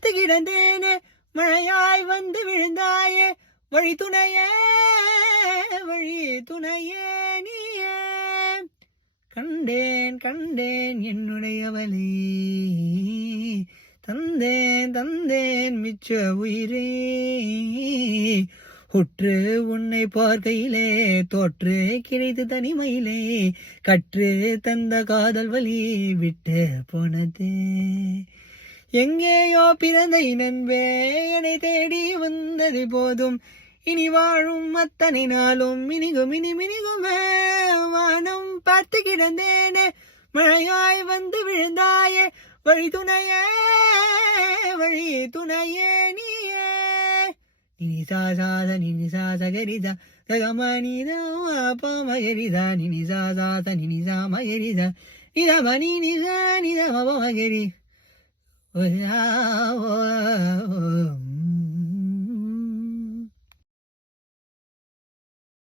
பார்த்து கிடந்தேனே மழையாய் வந்து விழுந்தாயே வழி துணையே நீயே கண்டேன் கண்டேன் என்னுடையவளே தந்தேன் மிச்ச உயிரே உற்று உன்னை பார்க்கையிலே தோற்று கிடைத்து தனிமையிலே கற்று தந்த காதல் வலி விட்டு போனதே எங்கேயோ பிறந்த நண்பே என்னை தேடி வந்தது போதும் இனி வாழும் அத்தனை நாளும் மினிகும் வானம் பார்த்து கிடந்தேனே மழையாய் வந்து விழுந்தாயே வழி துணையே நீயே நினிசா சாத நினிசா சகரிதா சகமனிதா பாமகரிதா நினிசா சாத நினிசா மகரிதா நிதமணி நிதா நிதமபமகரி